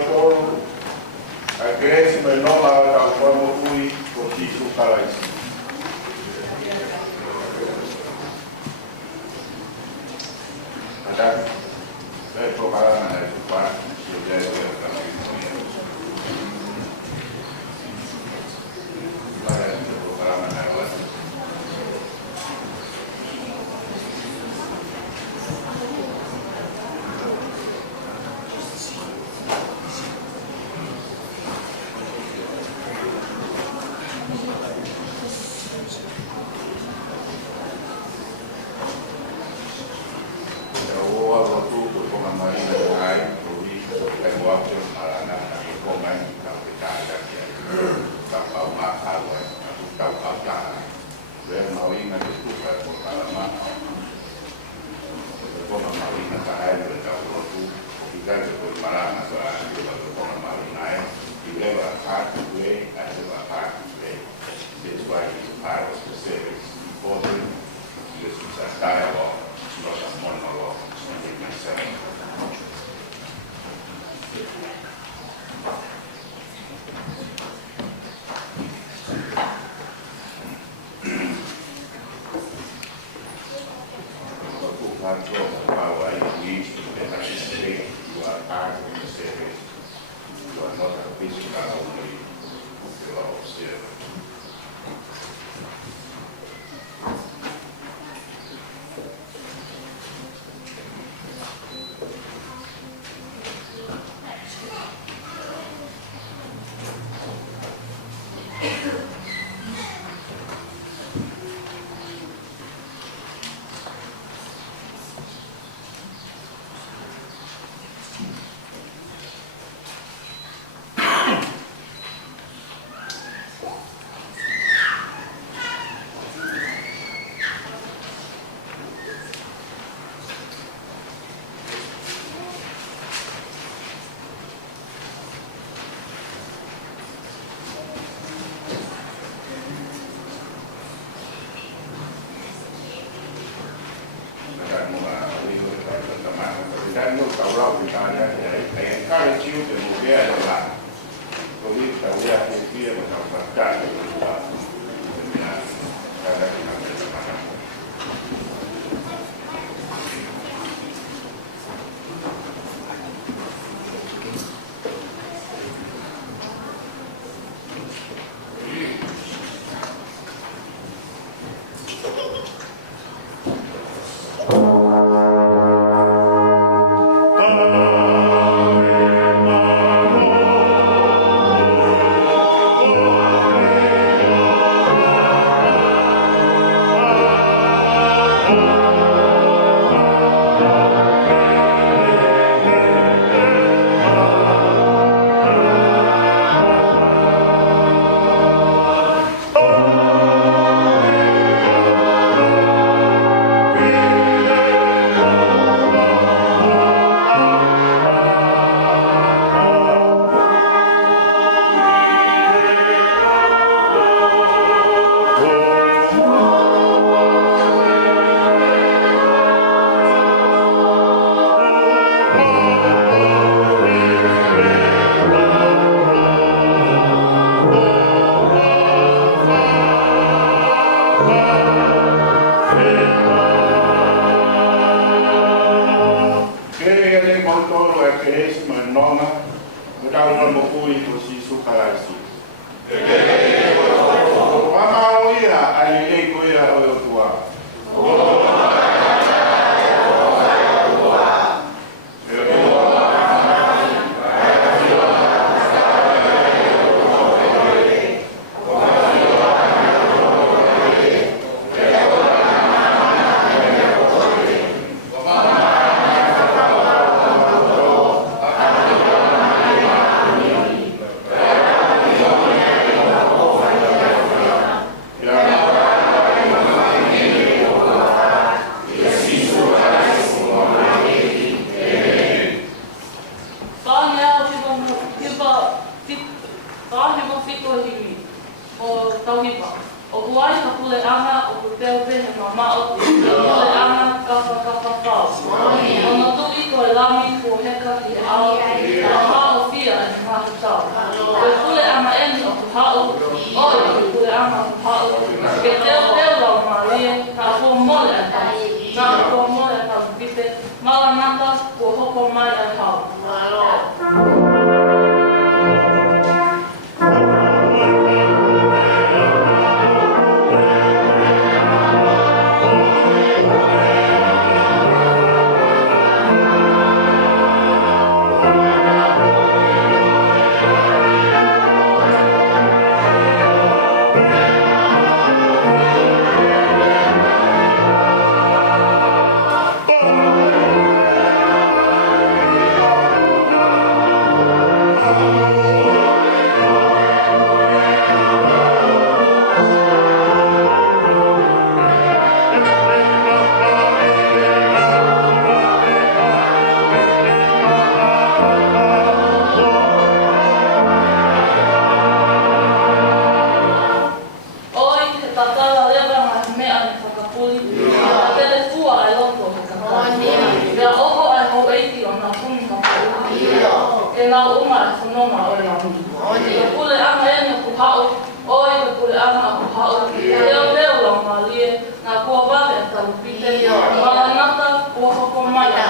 toro, a crece me no la ta como fui por ti su paraíso. Acá, esto para nada de su parte, yo ya he visto también. Para esto, para matar la Ona tu iko e lami ko heka ki e ao, a hao fia e ngā uma e whanonga o e amu. Ka pule anga e na kuhao, oi ka pule anga a kuhao, reo reo la malie, ngā kua wale e talupite, malanata kua hoko mai a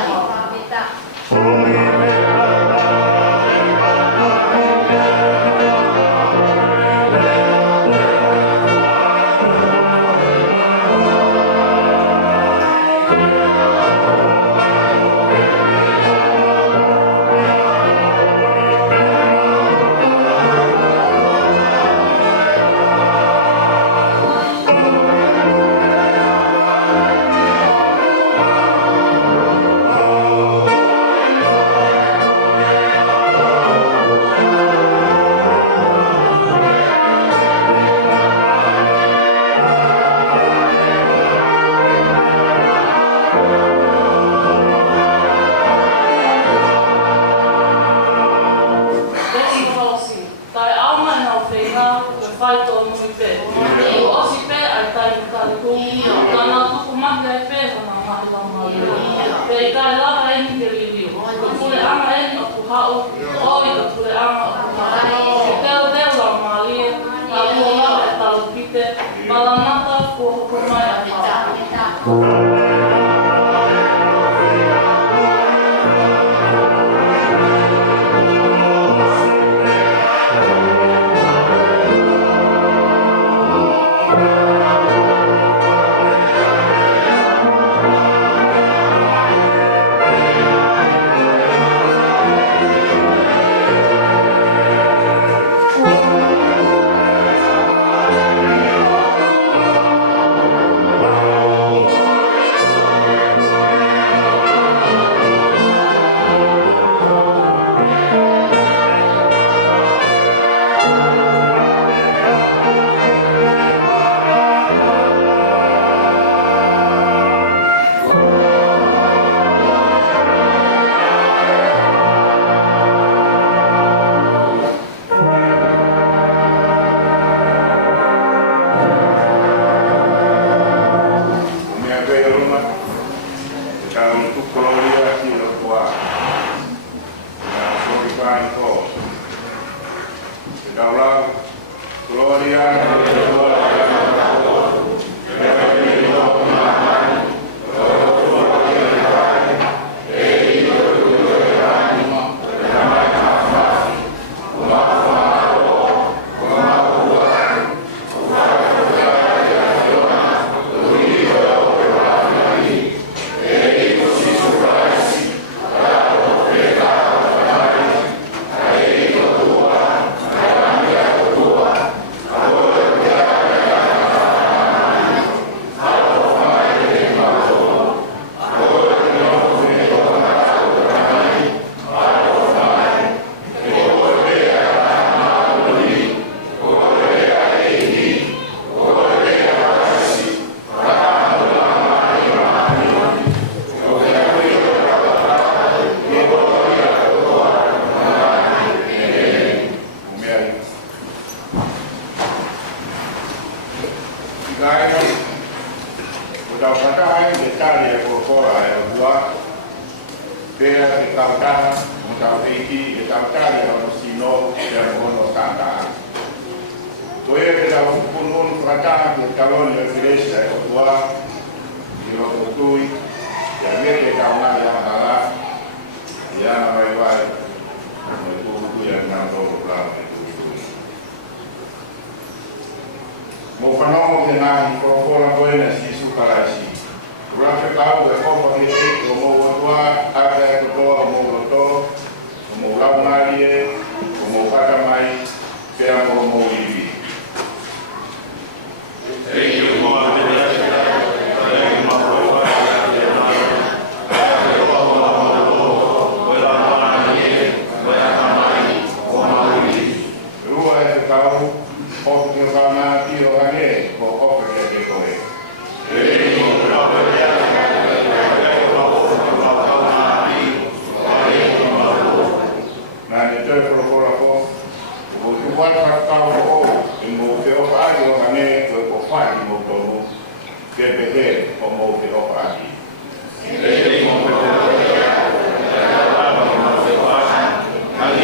Amen.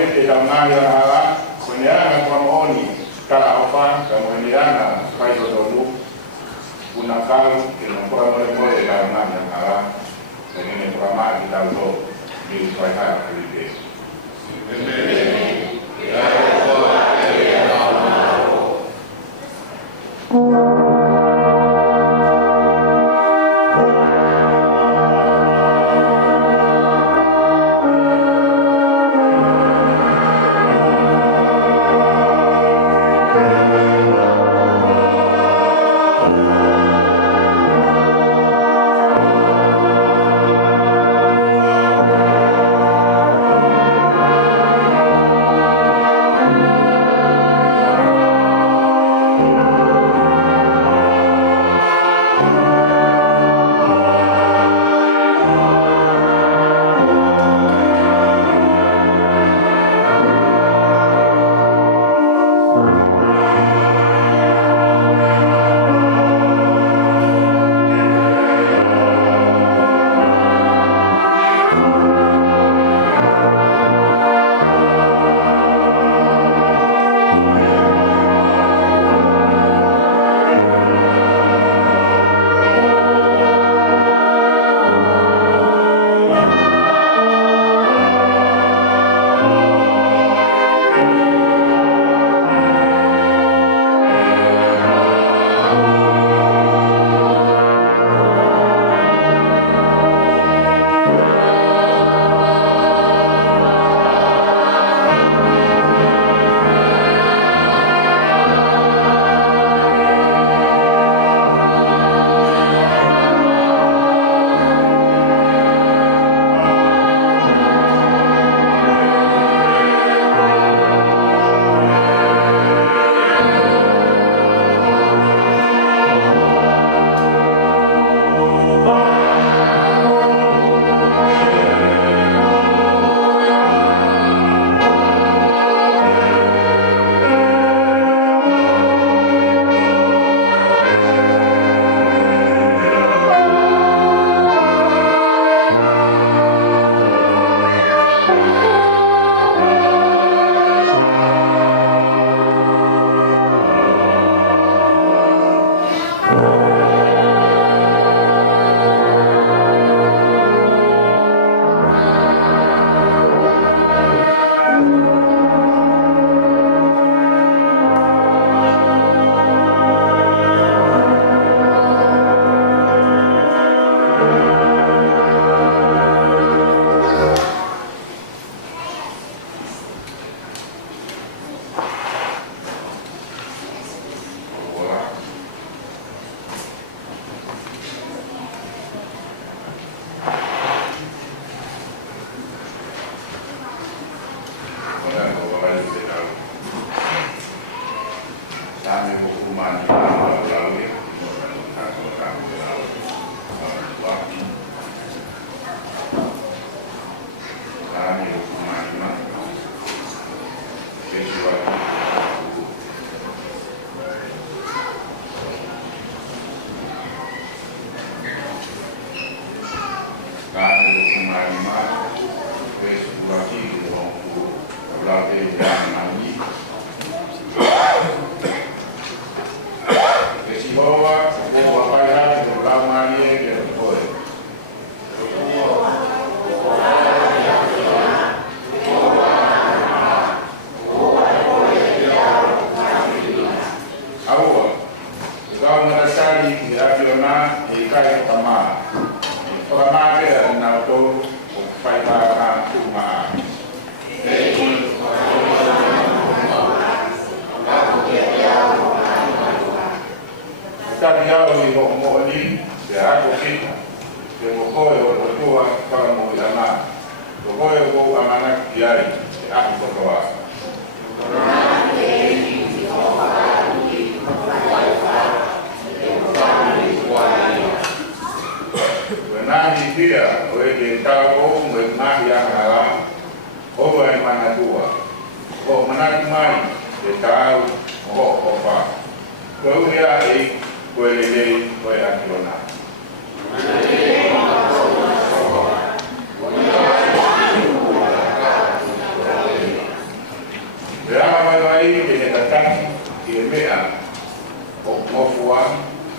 hiki tamani ya hala kuneana kwa maoni kala ofa kamueneana kaido dolu kuna kalu kinakura mole tamani ya hala pengine kwa maji daldo ni kwa haya kulide.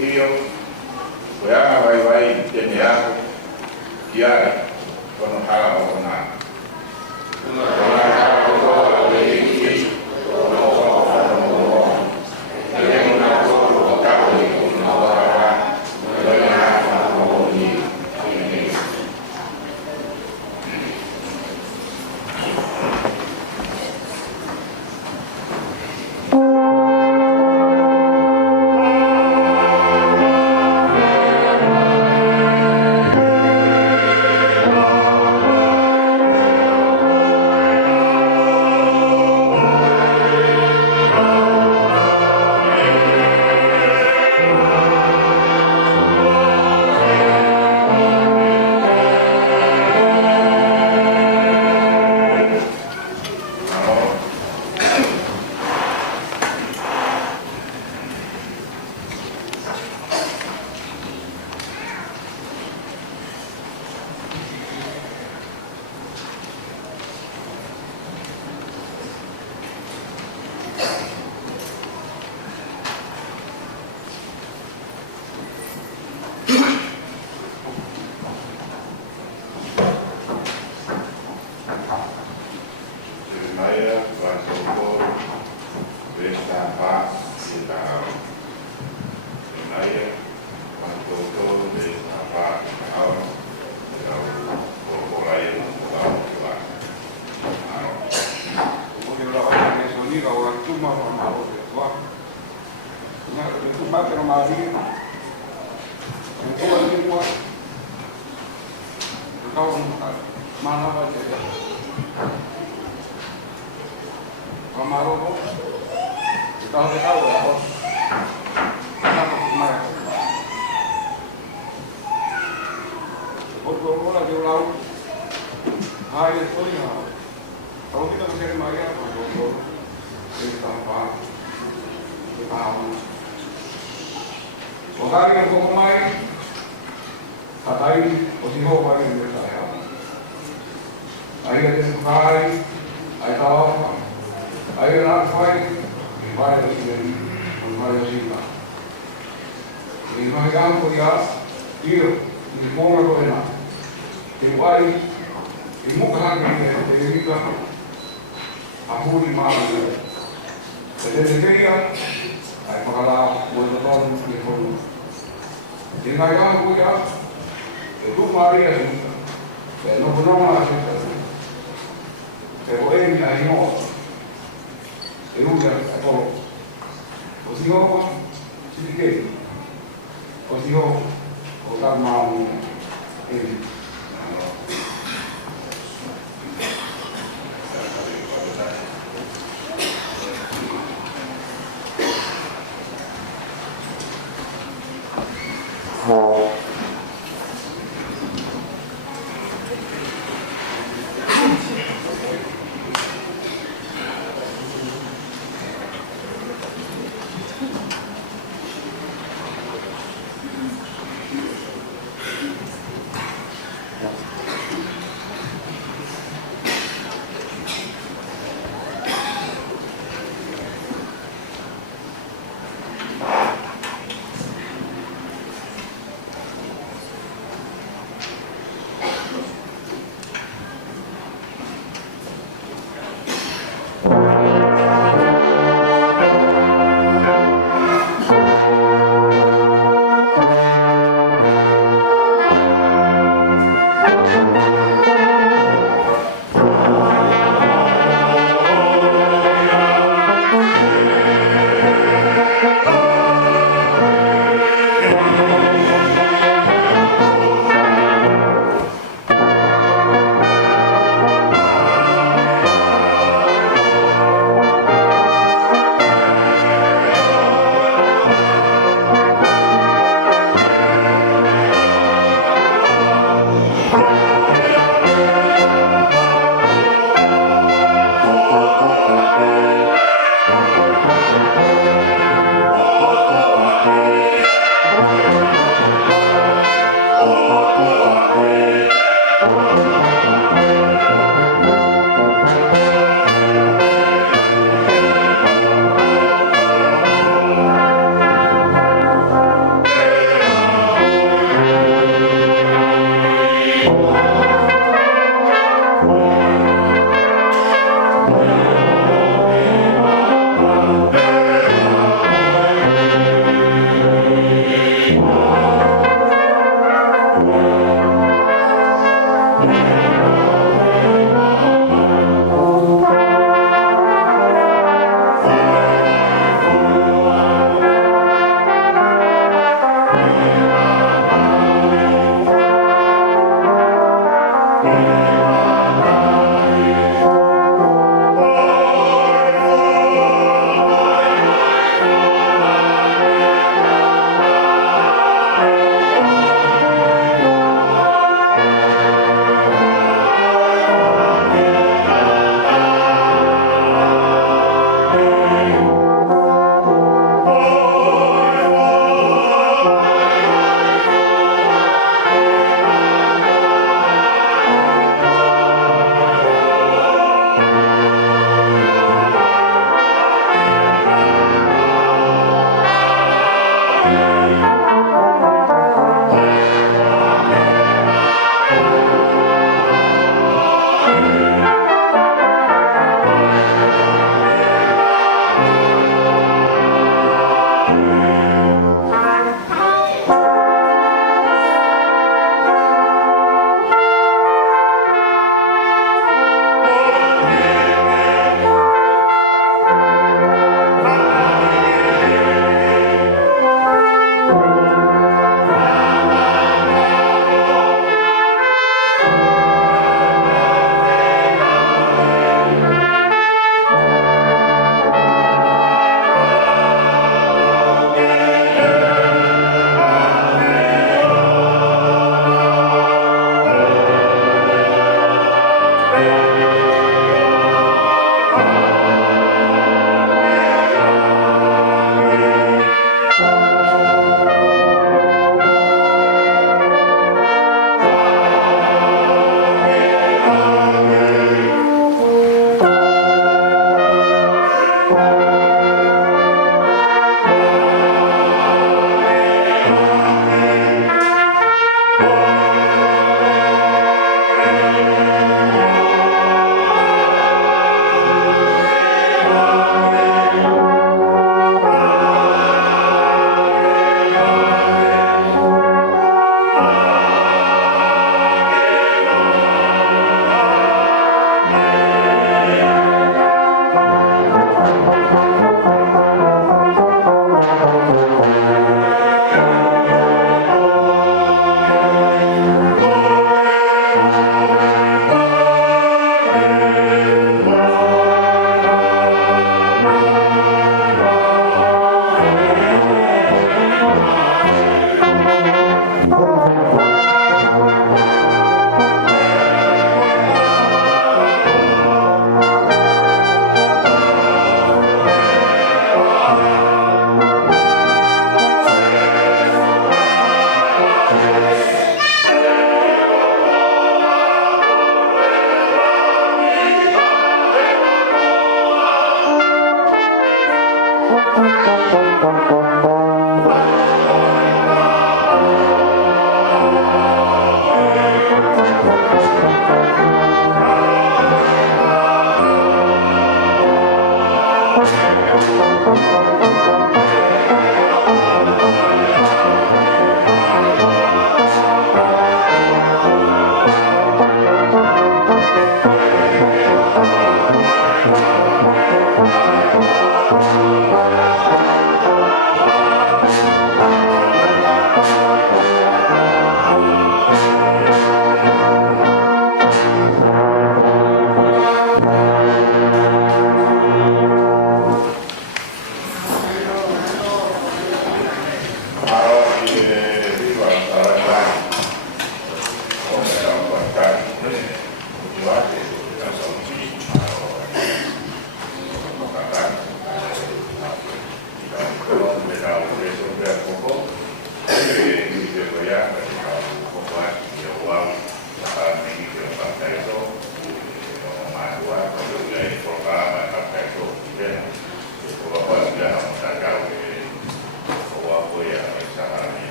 hiyo kuyanga vai tene yako kiara kono hala ona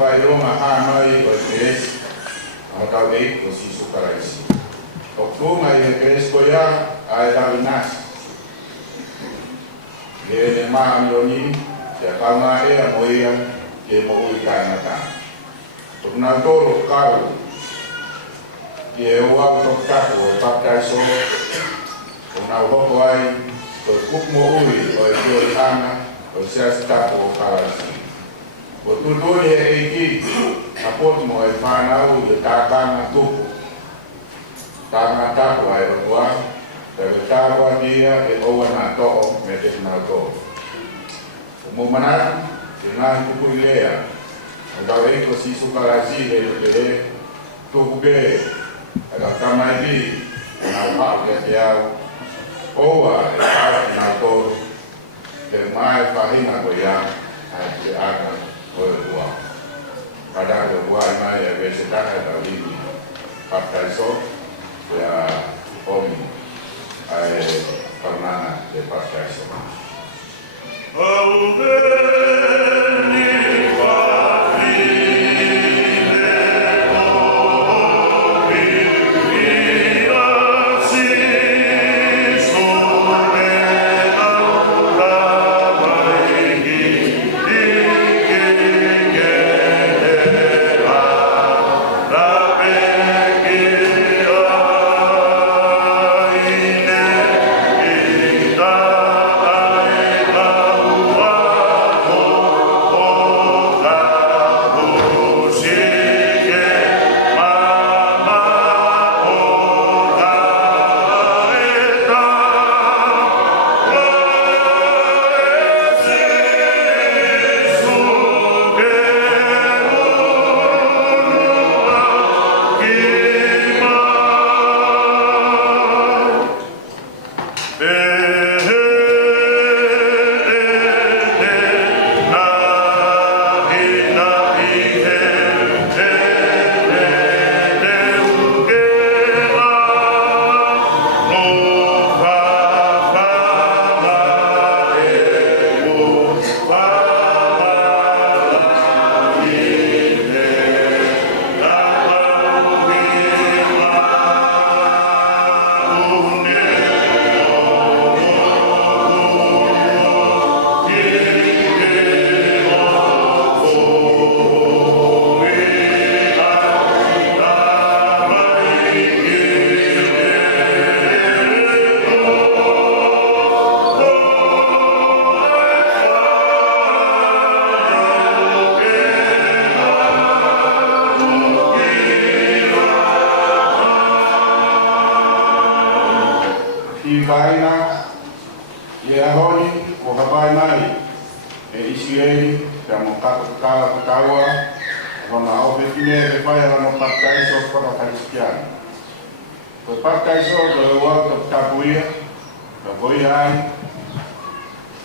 whakailonga hānai o Keres, a tau ei o Sisu Karaisi. O kunga i Keres ko ia, a e tau inasi. E ne maa mioni, te a kaunga e a moia, ke mo ui kainata. O kuna toro kau, ki e ua utok tapu o Pakaiso, o nau hoko ai, o kuk mo ui o e kiori ana, o seas tapu o Karaisi. O tuturi e eiki, a potu mo e whanau i tākana tupu. Tākana tapu ai o tua, te we tāpua dia e oua nā to'o me te nā to'o. O mo manatu, te ngāhi tupu i lea, o tau eiko Sisu Karaisi le te re, tupu ke, a ka tamai ki, e nā pāu ke te au, oua e tāki nā to'o, te mai whahina ko ia, a te aka, o e ua. Kada ko ua i mai e vese taha ta lini Pakaiso, ko ia omi ai Karnana de Pakaiso. Vaina, e a honi, o hapai mai, e Isiei, te amo kakawa kakawa, hona o whetine e whai ano Pakaiso kora Karistiano. Ko Pakaiso, ko e wau tok tapuia, ka voi ai,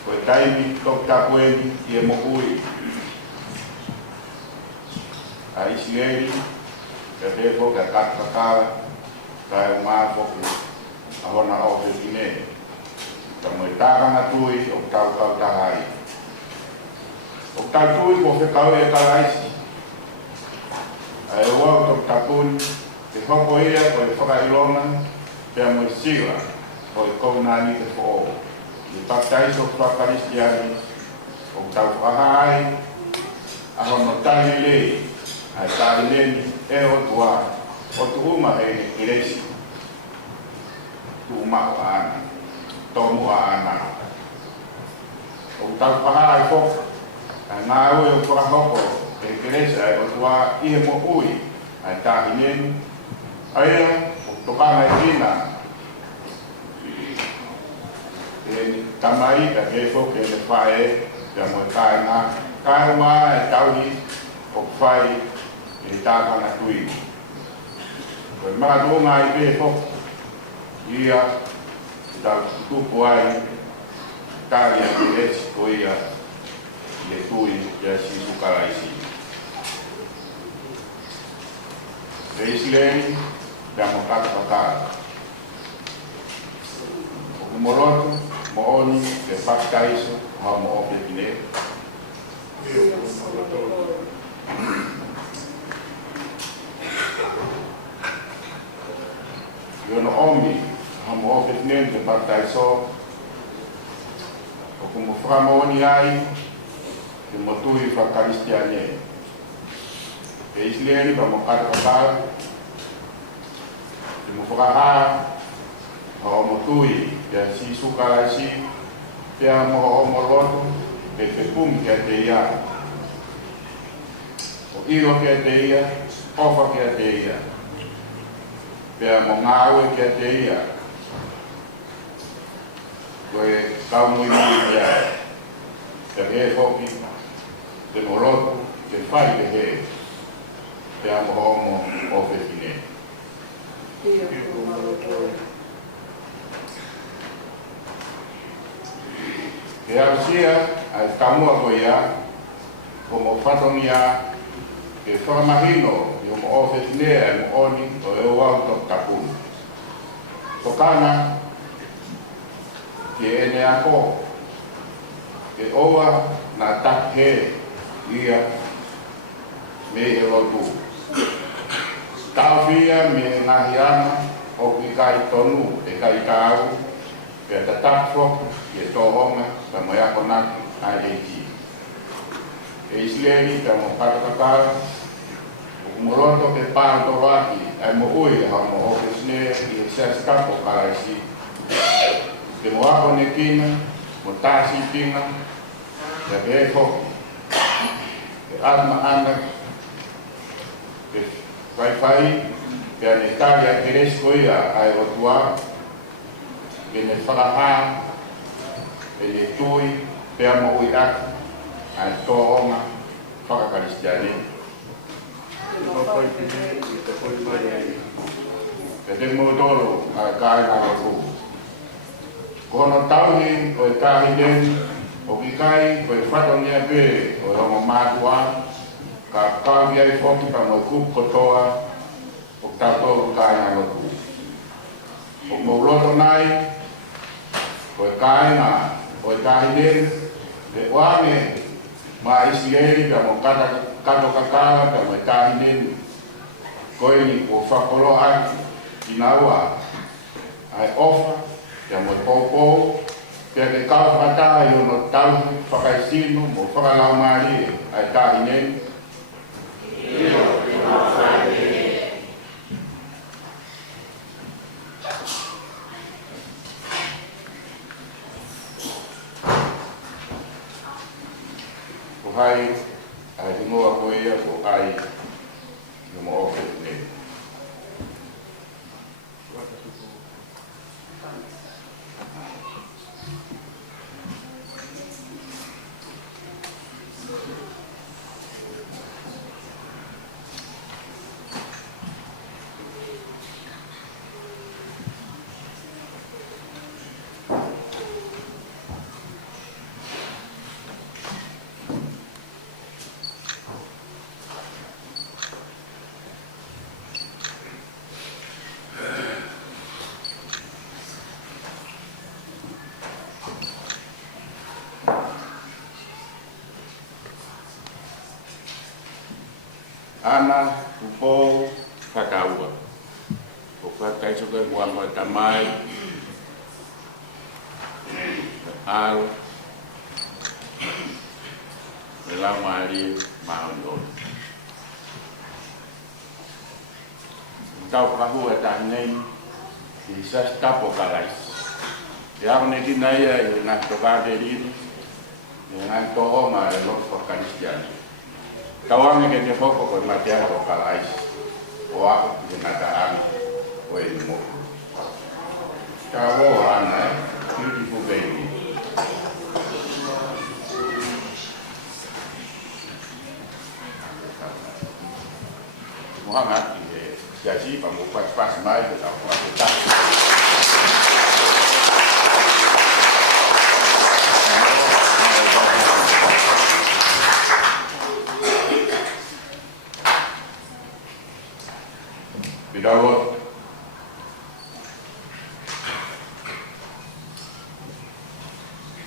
ko e taimi tok tapueni i e mokui. A Isiei, ka te ka kakawa, ka e maa foku, a hona o whetine. Ka mo i tākanga tui o tau tahai. O tau tui ko whekau e Karaisi. A e wau tok tapuni, te hoko ia ko e whakailona, pia mo i siwa, ko e kounani te whoo. I Pakaiso Karistiani, o tau whahai, a hono tani lei, a tani leni e o tua, o tu uma e Kiresi. Tu uma o ana. Tomu ana. O tau paha ai fok, ngā ue o kora hoko, e Kiresi ai o tua ihe mo ui, ai tāhi nenu, aia o tokanga e tina, e tamai ka ke fok e le whae, te mo e kāi ngā, kāi ngā e tauhi o whai e tākana tui. Koe maa tōnga i ke fok, ia, tau tupu ai, tāri a Kiresi ko ia, le tui ia Sisu Karaisi. Le Isileni, te amo kakakaka. O kumorotu, mo oni, te Pakaiso, hau mo ope pine. Yo no omi, hamo ofis nen te partai so, o como framoni ai, te motui whakaristiane. E isleri pa mo katakakal, te mo whakaha, o motui, te si suka si, te mo o moloto, te pum kia te ia. O iro kia te ia, ofa kia te ia. Pea mo ngāwe kia te ia. Koe kaumui mui kia. Te he hoki, te moroto, te whai te he. Pea mo homo o whetine. Ke ausia, ai kamua ko ia, ko mo whatoni ia, ke whakamahino, i mo office nea, mo oni, o e wau tok tapun. So kana, ke ene ako, ke oa na tak he, ia, me e lotu. Tauwhia me ngahi ana, o ki kai tonu, e kai kāu, ke ta tak fok, ke tohonga, ta mo ako naki, ai eiti. E isleri, ta mo katakakara, Moroto ke pārto waki, ai mo ui ha mo ofis ne i ses kapo karaisi. Te mo ako ne kina, mo tāsi kina, te ke hoki. Te arma anak, te whaiwhai, te ane tāri a keresko ia ai rotua, ke ne whakaha, e ne tui, pea mo ui aki, ai tōhonga, whakakaristiane. E te mōtoro a kāi ngā ku. Kono tauhi o e kāhi den, o ki kai o e whatongia pē o e homo mātua, ka kāwi ai whoki pa mo kup kotoa o tātoru kāi ngā ku. O mōloto nai, o e kāi ngā, o e kāhi den, te oame mā isieri ka mo kato kakala ka mo e kāhi den, koe ni o whakoro ai, ki naua ai ofa, te mo poupou, te te kau whakata i ono tau whakaisino mo whakalau maari ai kāhi nen. Ko hai, ai hingoa koea ko ai, i mo ofe nen. Ana, upo, whakaua. Ko whakaiso koe mua mo tamai, ao, me lau maari, maoni oi. Tau whakahua ta nei, i sas tapo kalais. Te ako ne tina ia i ngā tokade rino, i ngā tohonga e loko whakaristiani. Kawangi ke te hoko ko matea ko kalais. O ako ki nata ani o e mo. Ka wo ana, beautiful baby. Mohanga ki jadi pa mo pas mai ke ta ko ta. Bidawat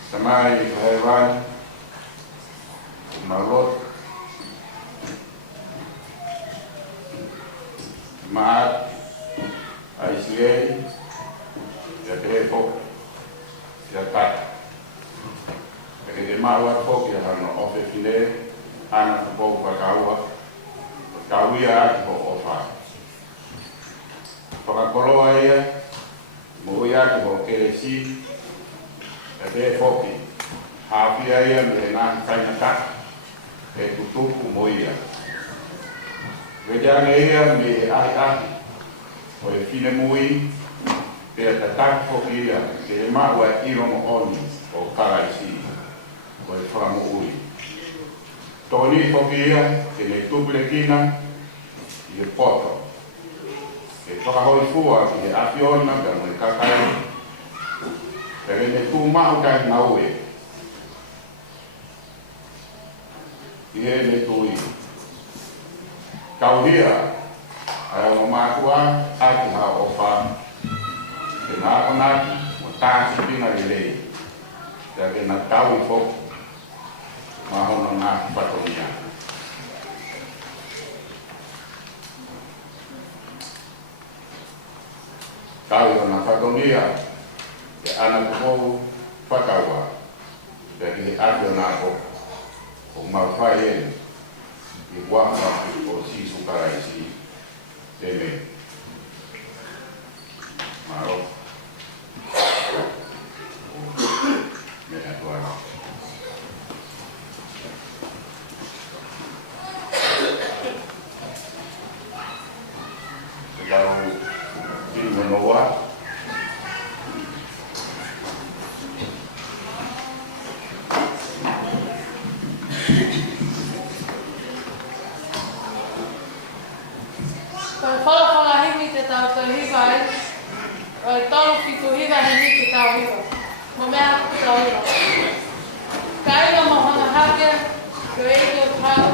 samai hewan malot Maat, Aisle, ya Defo, ya Tak. Kaya di mawat po, ya hano ofe file, anak po pagkawa, pagkawiya po ofa. Pagkakoloa iya, muya po kelesi, ya Defo ki, hafi iya mena kanya Tak, kaya tutupu moya. Vediamo io mi o e fine mui per attacco via che magua io oni o caraisi o e framo ui toni via che le tubletina il poto che toca hoi fua che afiona per noi cacai per le tu mau kai naue e le tui Kauhia, ai o mātua, aki ha ofa, ke nā konaki, o tāsi pina rilei, te ke nā tau I fok, ma hono nā patonia. Tau o nā patonia, ke ana kukou whakaua, te ke ati o nā ko, o mawhai eni, I waka o si sukaraisi teme maro me atuara kalau di Menoa tolu fitu hiva hini ki tau hiva. Momea ki tau hiva. Kaila mohana hake, kweito tau,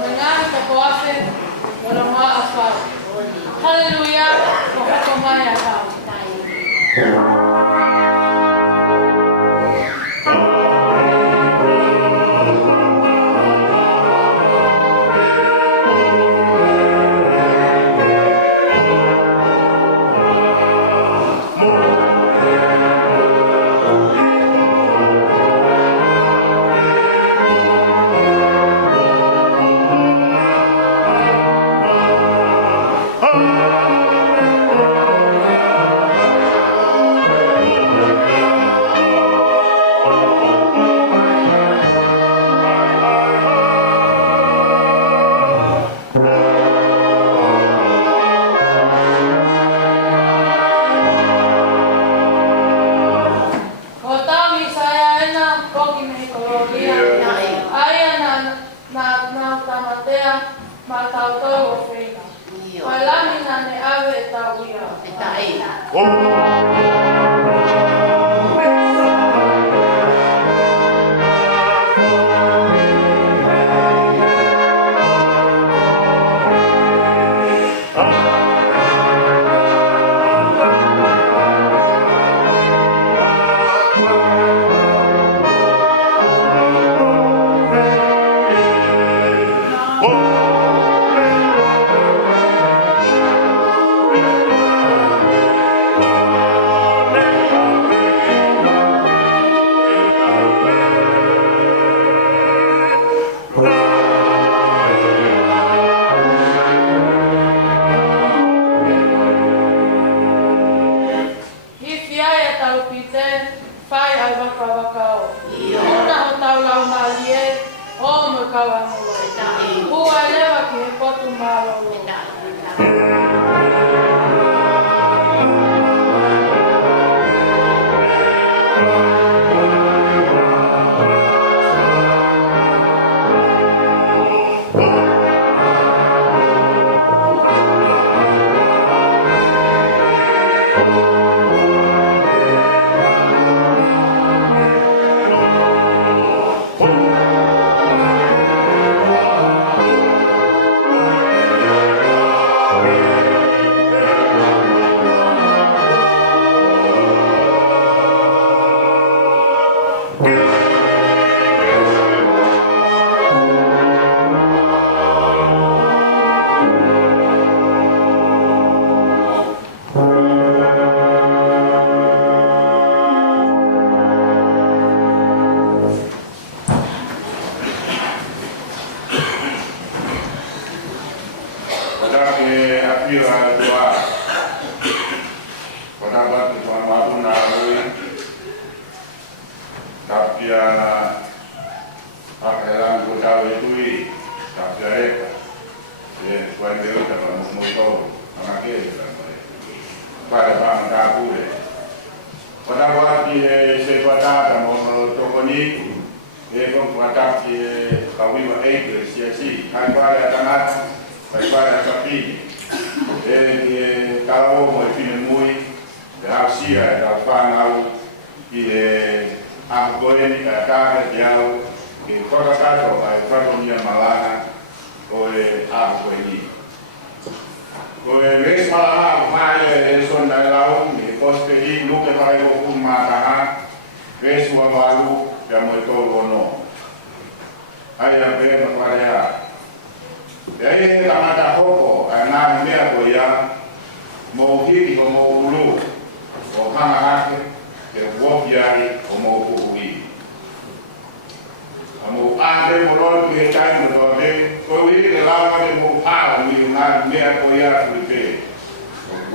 mengahi ka poafe, wala maa aswau. Hallelujah, kohako maya tau. tapia akelan kota itu tapia reka kuai beu tapa motor anake para bang kapure pada waktu sepatah mau tokoni kon kuatap kami wa siasi kan para tanat para sapi kalau mau pinemui rahasia dapat tahu aku ini kata jauh ke kota kado dunia malana oleh aku ini oleh malah mai sonda laut di kospedi nuke pai hukum mata besua baru yang mau tolono ayah be maklaya jadi kamata hoko anak mea goya mau hiti mau ulu mau hake ke wobiari mau kuhui mau ande molol ke tai molole ko wi ke lawa de mau pa wi na mea goya kupe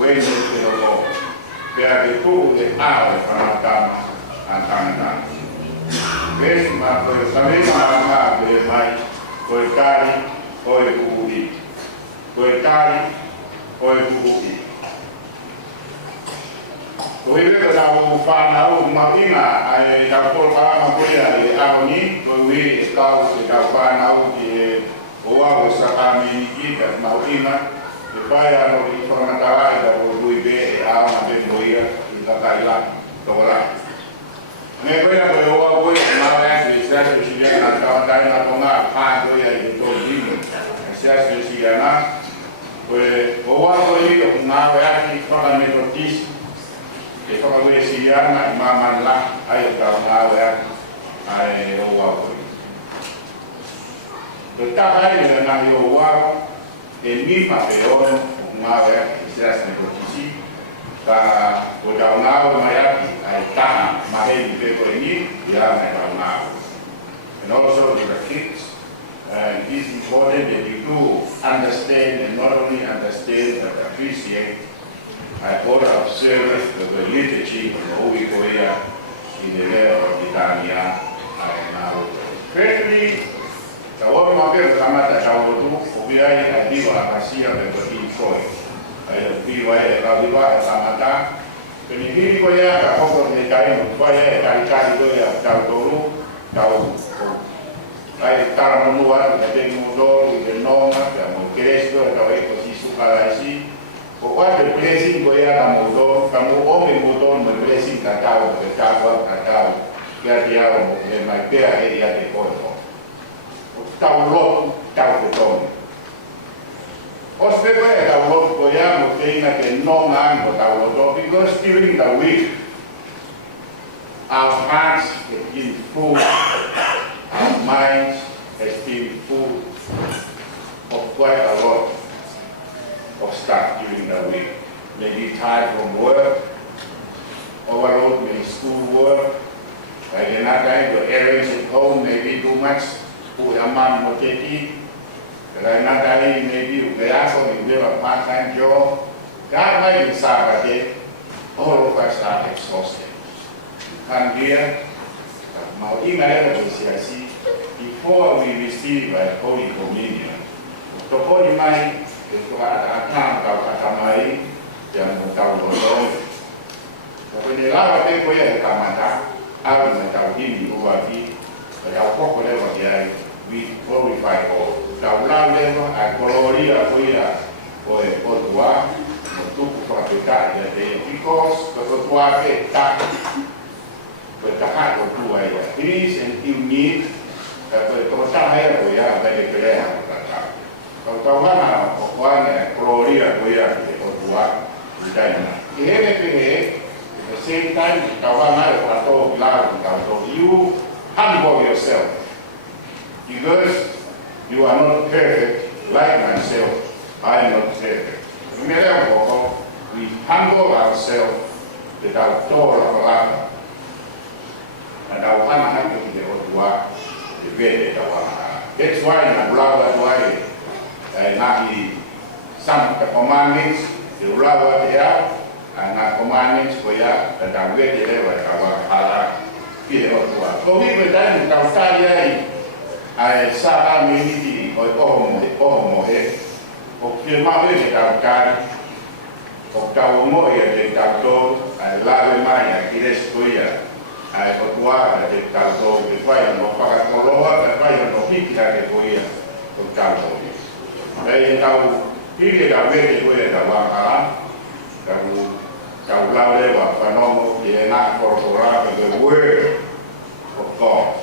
wen ke lo be ade tu de awe para tama antana ves ma ko sabe ma be mai ko kari ko kuhui ko kari ko kuhui Kowe kalau panau makina ai kapol para makuya di agoni kowe kau panau di owa usakami kita makina supaya no informatawa da boi be a ma be boia ita kaila tola me kowe na owa boi na ya di sa sisiya na ka dai na tonga pa boia di to dimo sa sisiya na kowe owa boi ko na ya di parlamento tis e kama we siyana mama la ayo ka ngawe ai owa ko do ta hai na yo wa e mi pa pe o ngawe sia se ko kisi ka ko da ngawe maya ai ta ma he pe ko ni ya na ka ngawe and also to the kids it is important that you do understand and not only understand but appreciate I order of service to the liturgy of the Holy Korea in the level of Britannia. I now especially the one of them Kamata Shawutu, Obiai, Adiva, Asia, the Bati Koi. I feel why the Raviva, Samata. When you hear Koya, the Hoko, the Kaim, Fire, Karikari, Tautoru, Tau. I Taramunua, the Temudo, the Noma, the Mokeresto, the Ekosisu Kalaisi. Pokoknya the blessing goya kamu motor blessing kakao ya dia mai pea ya de kono tau lot tau beton os pepe tau lot goya mo teina que no man tau lot because during the week our hearts have been full, our minds has been full of quite a lot of stuff during the week. Maybe tired from work, overload maybe school work, like you're not going to errands at home, maybe too much, who your mom will take it, like not going maybe you have a part-time job. God might be Saturday, all of us are exhausted. Come here, before we receive a Holy Communion, the Holy Mind itu akan katamai yang tahu betul. Tapi nilai apa yang kita mata, apa yang tahu ini uwati, kalau kau boleh bagi we glorify God. Tahu lah lewat gloria boleh dua, untuk kita jadi because ketua kita bertahan berdua ya. This and unique, kalau saya boleh bagi kita. Kalau tahu mana pokoknya gloria goya di kedua ditanya. Ini at the same time tahu mana atau bilang tahu you humble yourself because you are not perfect like myself. I am not perfect. Mereka pokok we humble ourselves without toll of Allah. Tahu mana hanya di kedua di beda tahu mana. That's why na belajar why. Nabi some the commandments, the law there, and the commandments for ya, that are very level, our ki o tua ko vi me dai ka sai ai sa a mi ni o mo he o ke ma ve ka o ka mo ia de ka to ai la ve mai a ki des ko ia ai o tua de ka to de fai no pa ka lo wa ka fai no ki ka de ko ia o ka to ai ka ki ka ve de ko ia da wa ka Kau lau wa whanomo ki e nā korokora ki the word of God.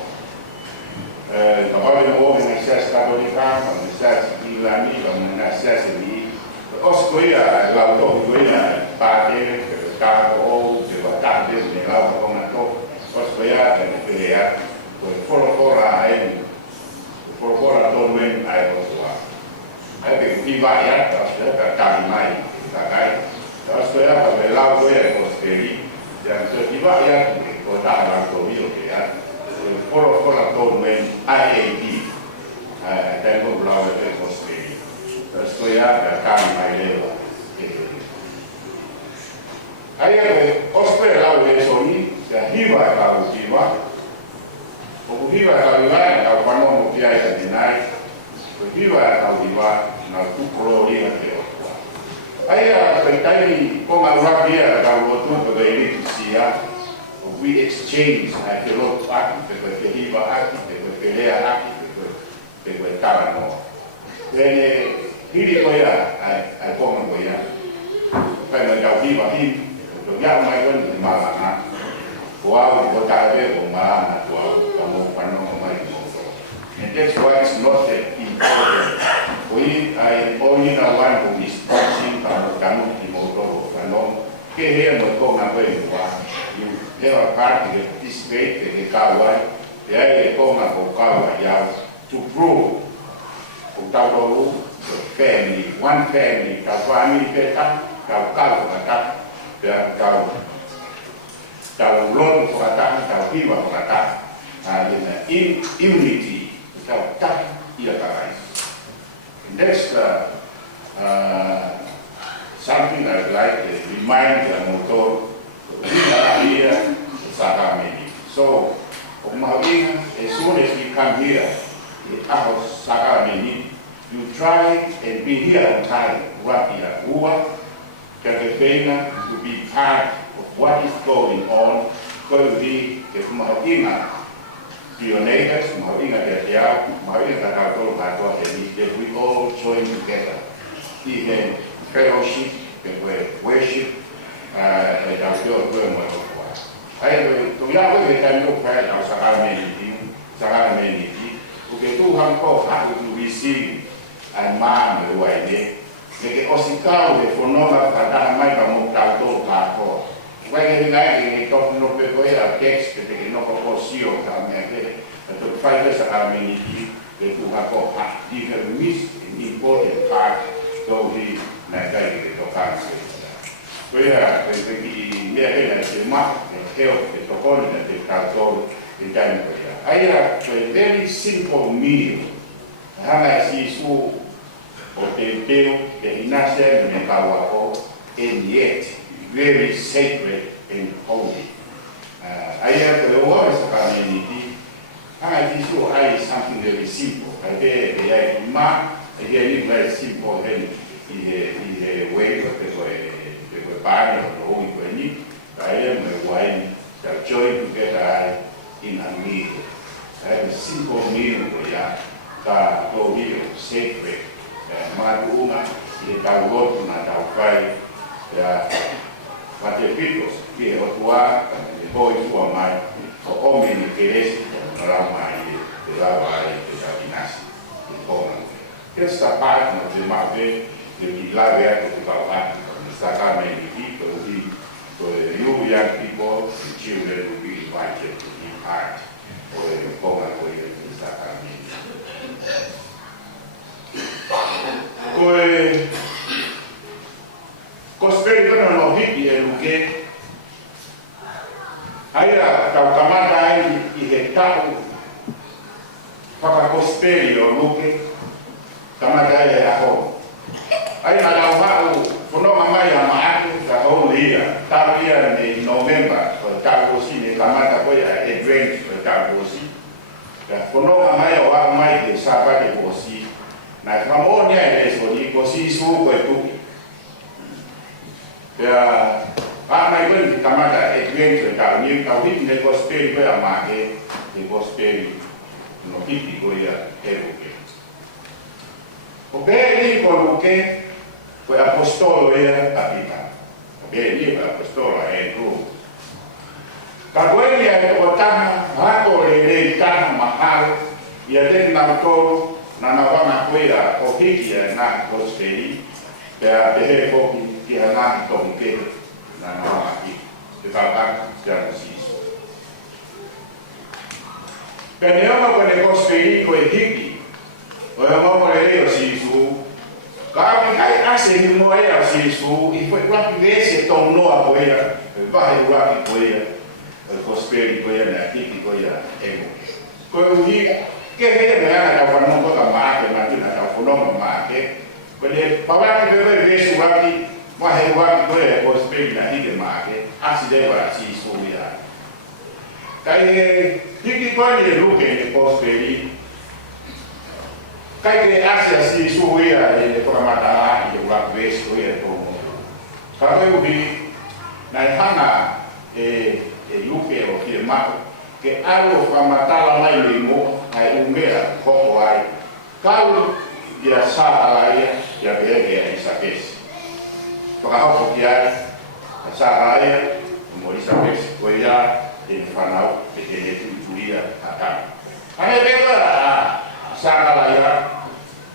Ka hoi mo me nasias katolika, ma nasias ilani, ma nasias ni. Os koia lau tohi koia pātere, ke kāko o, te wa tāte, me lau ka konga to. Os koia ka ne pelea, koe korokora ai, korokora tonu en ai o tua. Ai pe kukiwa iata, ka kāri mai, ka kai. Terus saya kalau lau saya kosteri, yang setiap yang kota orang Tomi oke ya, kalau tahun IAD, tempo lau saya kosteri. Terus saya kami maile. Ayah ospek lau saya soni, saya hiba kalau kalau lain kalau panomo kiai dan dinai, hiba kalau nak kukro dia ke. Ayah kaitai ko maurapia kalau tu bagaimana sia we exchange I feel aki ke hiba aki ke pelea aki ke tarano ene hiri ko ya ai ko mo ya pai na jau hiba hi to ya mai ko ni malana ko ta be ko malana ko mo pano mai mo and that's why it's not that important. I only know one who is touching kamu di motor kamu ke mo ko na ko you have a part to participate ke kawan ya ko na ko kawan ya to prove ko ta do family one family ka family ke ta ka ya ka ulon ko ta ka hiwa ko ta in unity ka ta ia ka next something I'd like to remind the motor here Sakameni. So as soon as we come here at Sakameni, you try and be here on time, to be part of what is going on, going to be pioneiras, that we all join together. Even fellowship, worship, and our God will know. I to ya we can look at our Sarameni, okay, to have how to receive and man the way they osicao de fonoma para mai para montar todo carro. When you guys talk no people a text que no proposio también to find us a many que tu have different miss important part so he na guy que tocar se pues desde que me era el más help que tocó en el cartón en time I have a very simple meal hanga si su hotel de inace me kawa and yet very sacred and holy. I have the words of community. I think so. I is something very simple. I think very simple. And the way of the body of the holy community. I am a wine that join together in a meal. I have a simple meal where I go here sacred. Maduna, the Tawot, and Tawai. Matepitos que o tua depois tua mai o homem que este não era mais de lá vai de Sabinas de Pona que esta parte não se mate de lá ver que vai lá Sacramento tipo de you young people the children will be invited to be part of the Pona coisa de Sacramento Kosperi no hiki e luke. Aira kaukamata ai I he tau whakakosperi o luke. Kamata ai e aho. Ai na lau hau whanonga mai a maaku ka hou lia. Tau ia ni November. Tau o sine kamata koe a e kono mai o wa mai ke sapa ke kosi na kamo ni ai so ni kosi su ko tu ya mai pun kamata adventure ka ni ka wit ne gospel ko ya ma ke gospel no kiti ko ya eroke o be ni ko ke ko apostolo ya kapita be ni ko apostolo e tu Kagoelia e o taha, hako le taha mahalo, ia te na toro, na wanga koea o hiki e nā kosperi, pea te he koki ki ha nāki tohu ke, na wanga ki, te whakaka, te ana siso. Pea ne oma ko ne kosperi ko e hiki, o e oma le reo siso, ka awi kai ase ni mo e a siso, i fwe wapi vese tong noa koea, vahe wapi koea, gospel ko ya na kiti ko ya ego ko wi ke he na na ka no ko ka ma ke na na ka fono ma ke ko le pa ki be be su wa ki ma he wa ko ya gospel na hi de ma ke aside wa si so ya kai ki ko ni lu ke ni gospel kai ke asia si so ya le ko ma ta ni wa be so ya to ka ko wi na hana luke o ki mako ke alo famatala mai limo ai umea koko ai kau dia sahalaya ya bege ai sapes to ka ho ki ai sahalaya mo isapes ko ya en fanau ke te turia ata ane bega sahalaya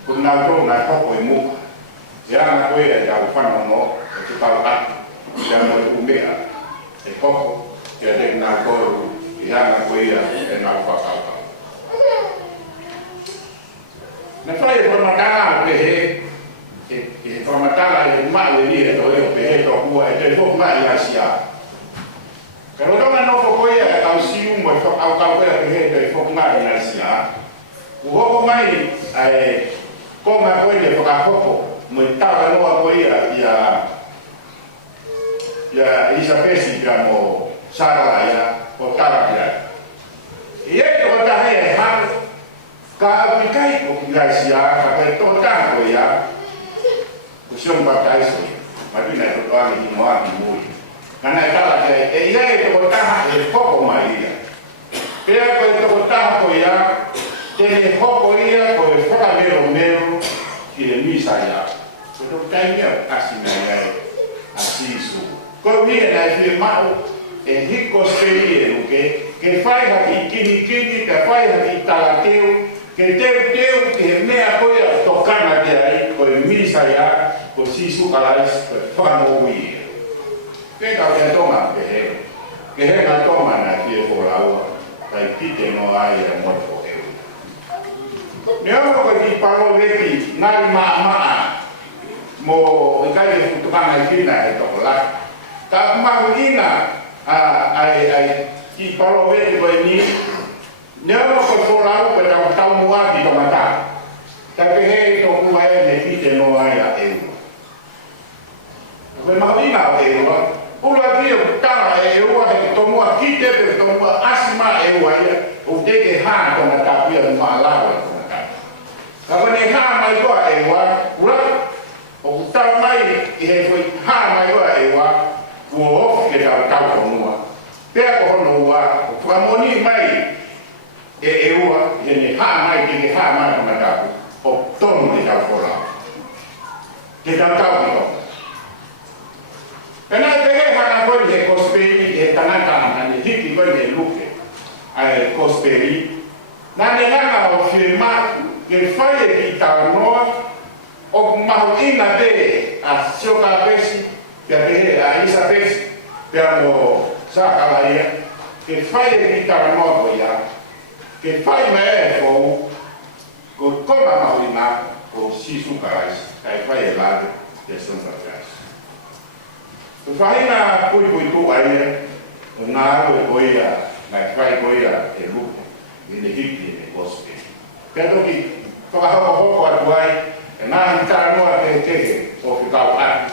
kunna to na koko mu ya na ko ya ja fanau no ke ta ka ya mo umea e koko ya de na ko ya na ko ya e na ko ka ka na fai ko na ka pe e ko ma ta e ma le ni e to e pe to ku e te ko ma ya sia pero no no ko ya ka si un mo ko au ka ko ya pe te ko ma ya sia u ho mai ai ko ma ko ye ko ka ko mo ta no ko ya isa pesi mo Sara ya o tara ya e ko ta he ha ka aplikai ko gracia ka pe to ta ko ya ko sion ba tai so ma dina to ta ni mo ani mo kana ta la e ye ko ta ha e ko mai ya pe ko to ta ko ya te ho ko ya ko e fa mero ki e misa ya ko to ta ya asina ya asiso ko mi na fi ma e hiko speri que fai haki kini que fai haki talateu que teu que mea koia tokana te ai ko misa ya ko sisu kalais famo wi que ka te toma que he na toma na ki ko laua tai kite no ai e mo ko e ne ko ki paro veti nai ma mo kai de tukana kina e to la ta ma ina ai ki paro ve ko ni nero ko fora ko ta ta mua di tomata ta pe he to ku mai ne ki te no ai a e ko ma ni na e wa u la ki ta e wa he to mua ki te pe to mua asma e wa ya u te ke ha to na ta pi ma la wa to na ka ko ne ha mai ko e wa ura o ta mai e ko ha mai ko e wa ko ke ta ta ko mua pe ko no wa ko moni mai e wa ne ha mai ke ha mai ko ta o ton de ta ko la ke ta ta ko ena pe ha na ko de ko speri e tanaka na ni hiki ko ne luke ai ko speri na ne na o firma ke fai ki ta no o ma ina de a soka pesi pe a isa pesi per Sacalaia, che fai di terremoto ya, che fai me con la maurina, con si su carais, che fai la de Santa Cruz. Tu fai na pui tu ai, na goia, na fai goia e lupo, in the hippi e gospel. Pero que toca poco a tuai, na interno a te o que tal a.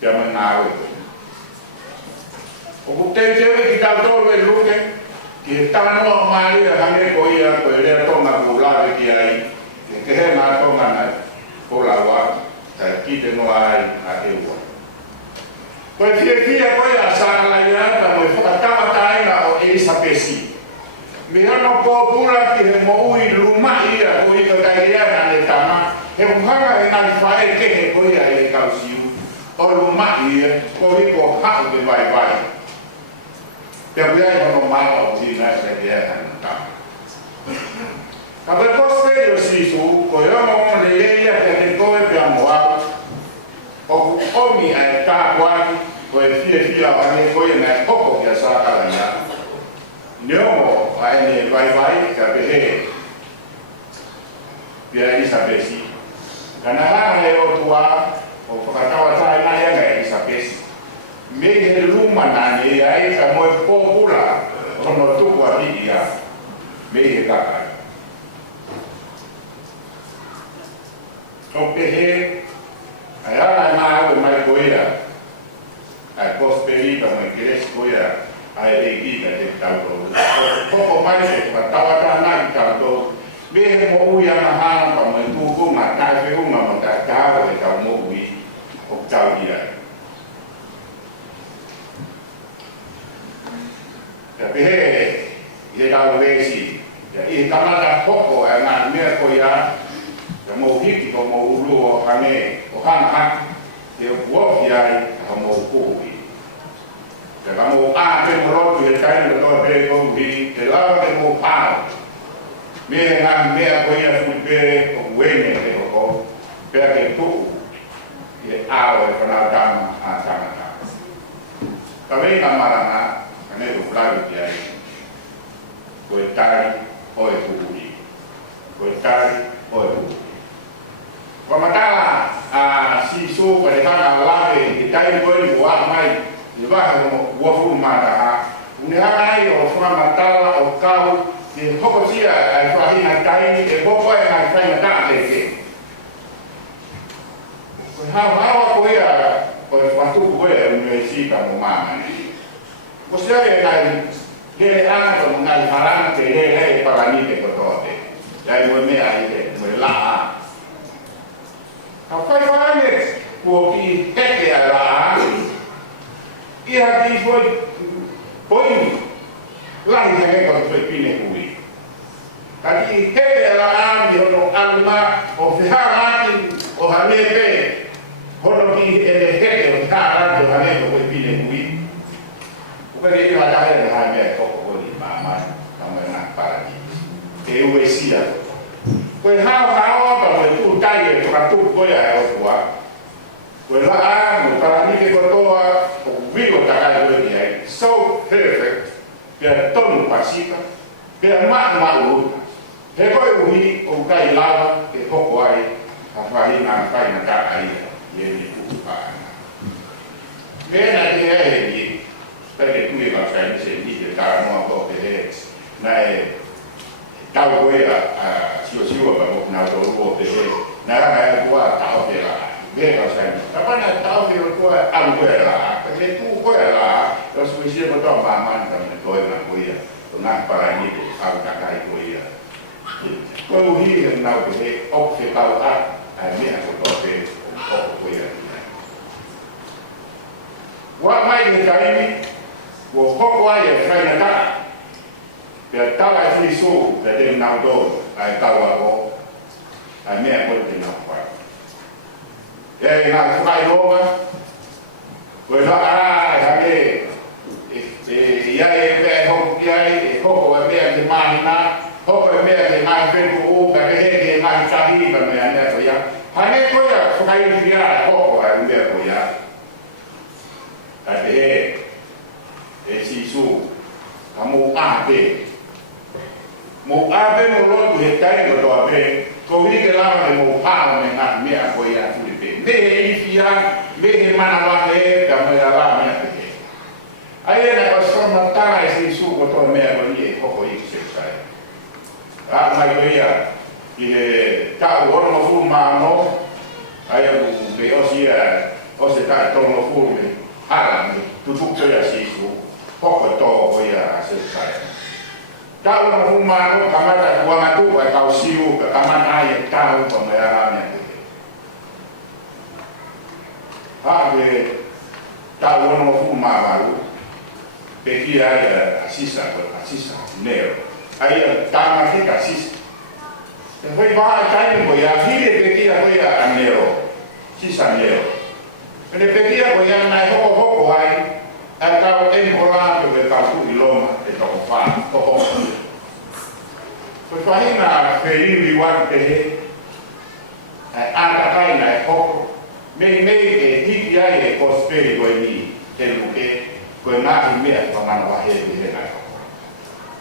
Chiamo na o te ki ta toro e luke Ki tano mali hane ko ia ko le to na kula ki ai. Ke he na to na ko la wa ta ki de no ai a e wa. Ko ki ko ia sa la ia ta mo fa ta ta ina o Elisabesi. Me no ko pura ki he mo ui luma ia ko i ka ia na le tama. He unhanga e na fae ke he ko ia e ka siu. O luma ia ko i ko ha de vai vai. Te voy no malo di na se dia na. Ka ko se yo si su ko yo mo le ia te ko e pe mo o mi ai ka kwa ko e fia ane ko e na ko ya sa ka la ya. No, ai ne vai ka be he. Pia Elisabesi. Kana ha le o tua o ka ta wa ta na ya Elisabesi. Me he luma na ni ai ka mo popula ono tu kwa dia me he ka o pe he ai ala na o mai koia ai prosperi ka mo kires koia ai e ki ka te tau ko mai se ka tawa ta na ki tau to me he mo uia na ha ka mo tu ko ma ka fe uma mo ka ka o ka mo ui o tau dia. Tapi ia kau vesi, ia kamata poko na mea ko ia, ia mau hiki ko mau ulu o hane o hana ia buo ia ka mau kuhi. Ia ka mau a te morotu ia kai no to pe ko hi, te lava te mau pao. Mea na mea ko ia fupe o wene te ko, pe ke tu ia ao e kana tama a tama. Kami kamarana ne do flavi ki ai ko tari o e tuuri ko tari o e tuuri ko matala a si so ko le kana lave ki tai ko ni wa mai ni va no wa fu mata ha ni ha ai o fa matala o kau ki hoko sia ai fa hina tai e bo ko e na fa na ta le ke ko ha ko ia ko fa tu ko e ni si ka mo mama ni. Você vai ele ana como ngai harana te ele para ni te kotote. Dai mo me ai mo la. Ka fai fare ko ki heke ala. Ia ki foi la ni he ko foi pine kui. Ka ki heke ala ni no alma o fihara ki o hamepe. Hono ki ele heke o fihara o hamepe ko pine kui. Porque ele vai dar a minha copa ali, mas não é na para aqui. Eu essia. Pois para tu cai para tu coia é o tua. Pois lá no para mim que cotoa o vivo da casa do dia. So perfect. Per todo pacifica. Per mais luta. Depois o cai lá que pouco aí a farinha cai na cara aí. E ele tu para. Bem aqui é ele. Perché tu ia fare se dice cara no po che na tau ko ia sio ba mo na do ko te na ra ko tau te la ve ka sai pa na tau te ko an ko la perché tu ko la lo su si mo to ma man ka ne ko na ko ia to na para ni ko au ka kai ko ia ko hi na ko he o ke tau a me ko to te ko ia wa mai ni kai ni wo hoko ai e whaina ka. Pea tawa e whiso, pea te nau do, ai tawa o, ai mea kore te nau whai. E ngā whai ronga, koe whaka e hake, ia e pea hoko ki ai, e hoko e mea te mahina, hoko e mea te mai whenko o, ka ke heke e mai tahi, ka mea nea ko ia. Hane koe a whakai whia e hoko ai mea ko ia. Ka te he, e si su ka mo ape mo lo he kai do ape ko wi ke la mo pa me na me a ko ya tu pe me e fia me he mana wa he ka mo ya la me pe ai na ko so ma ta e si su ko to me ko ni ko i se sai a mai ko ya i he ka o no fu ma no ai o me o si o se ta to no fu me hala me tu tu ya si su poco to voy a hacer para Kau na humano kamata kuanga tu ka kau siu ka kamana ye kau pamerana ne. Ha be kau no huma baru. Peki ai asisa neo. Ai tama ke asisa. Te foi ba kai mo ya hile peki ai neo. Sisa neo. Ene peki ai na hoko ai. Ai kau temporario ke kau iloma e to fa to. Fahina feriwi wante anda kaina hoko me ke hiki ai kosperi ko ni eluke ko na me pa mana wa he ni na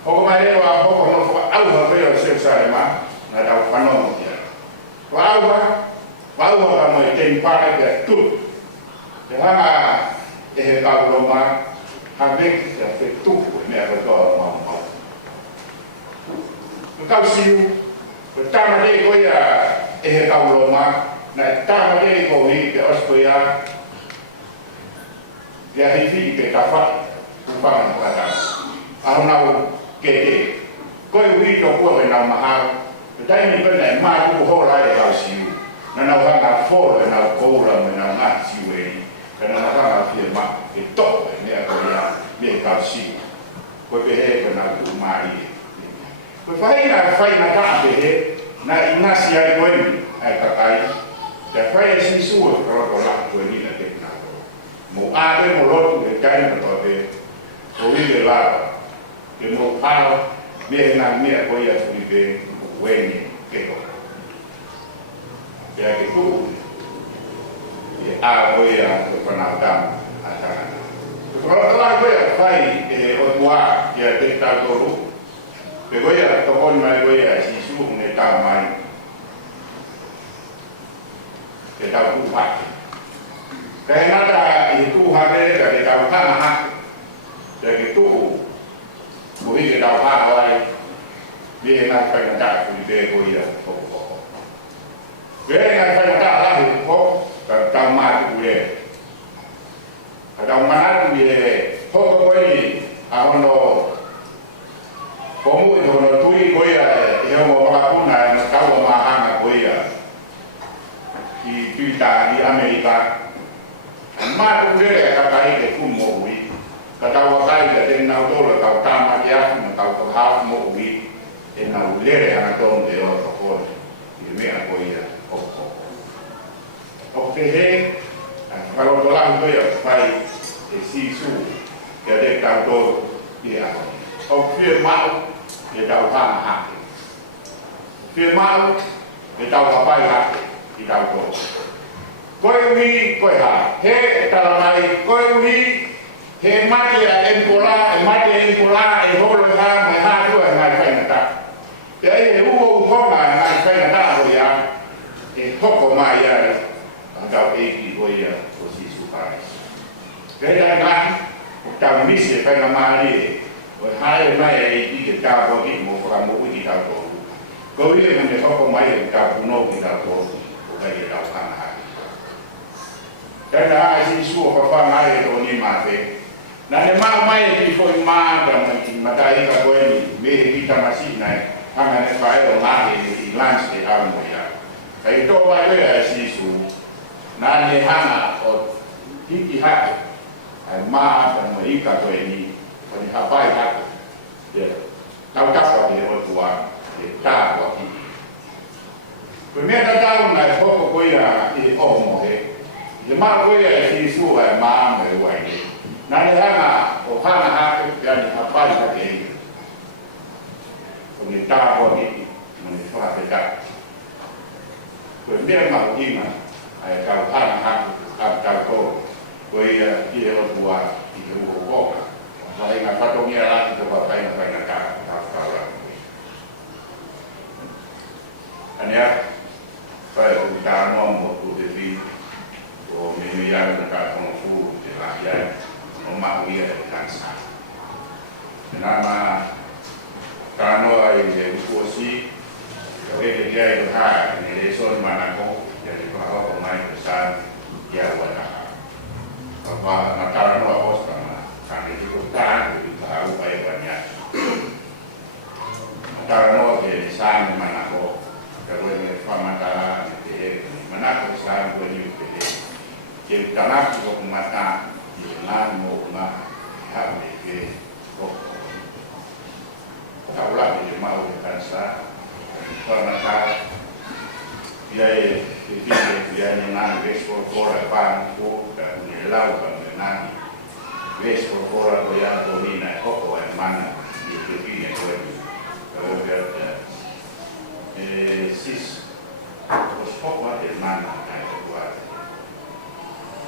hoko mai wa hoko no au ha veo se sa ma na da fa no ya wa ka mo te pa ke tu te hanga e ka lo ma ha me ke tu me ka ko ma kau siu, pertama dia kau ya kau loma, na pertama dia kau ni ke Australia, dia hivi ke kafa, upang kata, aku nak kete, kau hivi kau kau nak mahal, tapi ni kau nak mahal kau horai kau siu, na nak hang for na kau ram na nak siu ni, kerana hang firma itu ni aku ya ni kau siu, kau behe kau nak umai. Fai na ka be na inasi ai koini ai ka ai da fai si su ko la koini na te na mo ave mo lo de kai na to be o wi de la ke mo pa me na me ko ya su be weni ke ko ya ke ku e a ko ya ko na ta ata ko la ko ya fai o tua ya te ta ko Begoya tokon mai goya si su ne ta mai ke ta ku pa ke na ta itu ha de ke ta ha na ha de ke tu mo hi ke ta ha ai bi na ka na ta ku de goya ko be na ka na ta la ko ta ma ku de ta ma na ku de ko ko ni a no Como eu não estou em Goiás, eu vou falar com nada, na casa Mahana Goiás, e Twitter e América, mas o que é que cai de fumo hoje, que está o cai de ter na altura que o tama que é que o carro fumo hoje, e na ulere a nação de outro coisa, e meia Goiás, o que é, para o lado Goiás vai esse sul, que é de calor e a o firmado de tau hana hake. Firmado de tau hapai hake i tau tō. Koe uhi, koe ha. He talamai, koe uhi, he mati a empola, e holo e ha, mai ha rua e ngai whainata. Te ai e uho uhonga e ngai whainata hoi a, e hoko mai ai, angau eiki hoi a o sisu paris. Kei ai ngahi, o tau nisi e whainga maari e, o hai mai e i ke ta ko ki mo fra mo ki ta ko ko ri me ko mai e ta ku no ki ta ko o kai e ta kana ha ta na si su o fa mai e ni ma te na ne ma mai e ko ma da ma ta i ka ko ni me ki ta ma si na ha na ne fa e o ma e i lance e ha mo ya kai to wa le si su na ne ha o ki ha ai ma da mo i ka ko ni Oni hapai hako, tau tapa ki o tua, tā kua ki. Koe mea tatau nai hoko koia i omo he, i maa koia e si sua e maa me uai ne. Nani hanga o hana hako, e ani hapai hake e. Oni tā kua ki, mani whaka ta. Koe mea mahu inga, ai kau hana hako, a tau ko, koia i o tua, i te uho koka. Saya ingat satu mia lagi coba saya nak kawan. Ania saya sudah mau di o miliar dekat pengfu di rakyat rumah dia di kansa. Nama kano ai kursi jadi dia itu ha ini leson mana ko jadi kalau pemain besar dia wadah. Apa nakar no host kan itu kan tahu upaya banyak. tarano ke sa manako kalau ni famata ni manako sa ko ni ke tanak ko mata ni lan mo na ha ni ke ko taula ni mau kan sa famata dia dia ni nan ves por fora pan ko ni lau kan nan ves por fora ko ya ko ni na ko ko mana ni ke ni ko kalau dia sis os poco de mana kayak buat